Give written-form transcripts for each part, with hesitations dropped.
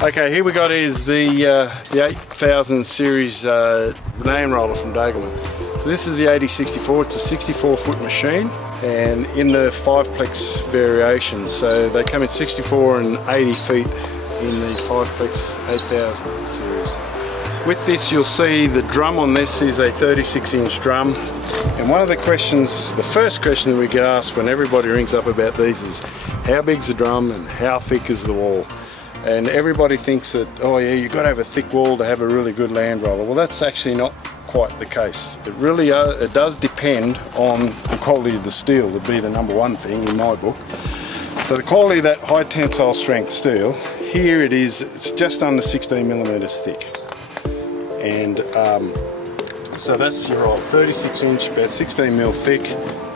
Okay, here we got is the 8000 series land roller from Degelman. So this is the 8064. It's a 64-foot machine, and in the 5-plex variation. So they come in 64 and 80 feet in the 5-plex 8000 series. With this, you'll see the drum on this is a 36-inch drum. And one of the questions, the first question that we get asked when everybody rings up about these is, how big's the drum and how thick is the wall? And everybody thinks that, oh yeah, you've got to have a thick wall to have a really good land roller. Well, that's actually not quite the case. It really it does depend on the quality of the steel to be the number one thing in my book. So the quality of that high tensile strength steel, here it's just under 16 millimeters thick. And so that's your old 36 inch, about 16 mil thick,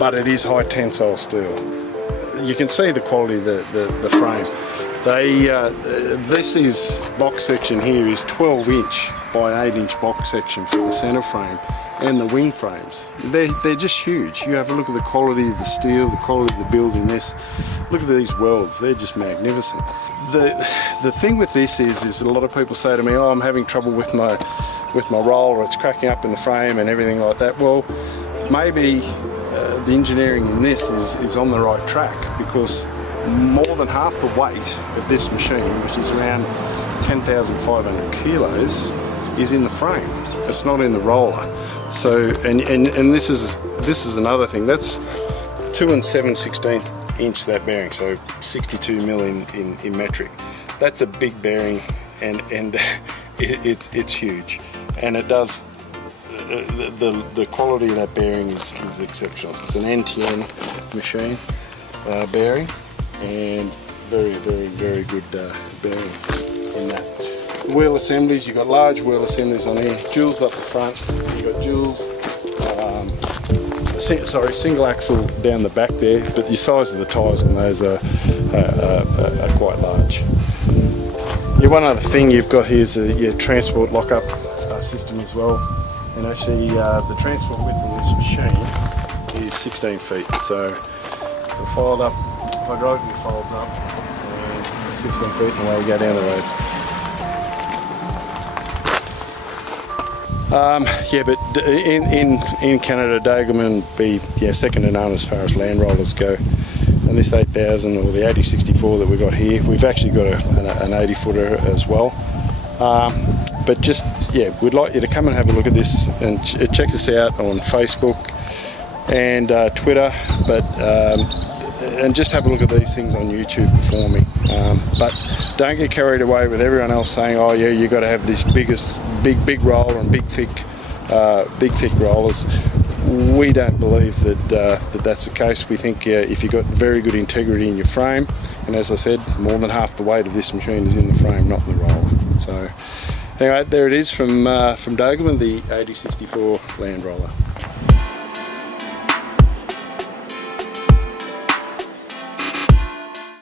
but it is high tensile steel. You can see the quality of the frame. This is box section here is 12 inch by 8 inch box section for the center frame and the wing frames. They're just huge. You have a look at the quality of the steel, the quality of the build in this. Look at these welds, they're just magnificent. The thing with this is a lot of people say to me, oh, I'm having trouble with my roller, it's cracking up in the frame and everything like that. Well, maybe the engineering in this is on the right track, because more than half the weight of this machine, which is around 10,500 kilos, is in the frame. It's not in the roller. So, and this is another thing. That's 2 7/16 inch, that bearing, so 62 mil in metric. That's a big bearing, and it's huge, and it does. The quality of that bearing is exceptional. It's an NTN machine bearing, and very good bearing in that. Wheel assemblies, you've got large wheel assemblies on here, jewels up the front, you've got jewels, single axle down the back there, but the size of the tyres on those are quite large. Yeah, one other thing you've got here is your transport lockup system as well, and actually the transport width on this machine is 16 feet, so it'll fold up, hydraulically folds up, and 16 feet and away you go down the road. Yeah, but in Canada, Degelman be second to none as far as land rollers go. And this 8000 or the 8064 that we've got here, we've actually got an 80 footer as well. But just, yeah, we'd like you to come and have a look at this and check us out on Facebook and Twitter, and just have a look at these things on YouTube for me. But don't get carried away with everyone else saying, oh yeah, you've got to have this big roller and big thick rollers. We don't believe that's the case. We think if you've got very good integrity in your frame, and as I said, more than half the weight of this machine is in the frame, not in the roller. So anyway, there it is from Degelman, the 8064 land roller.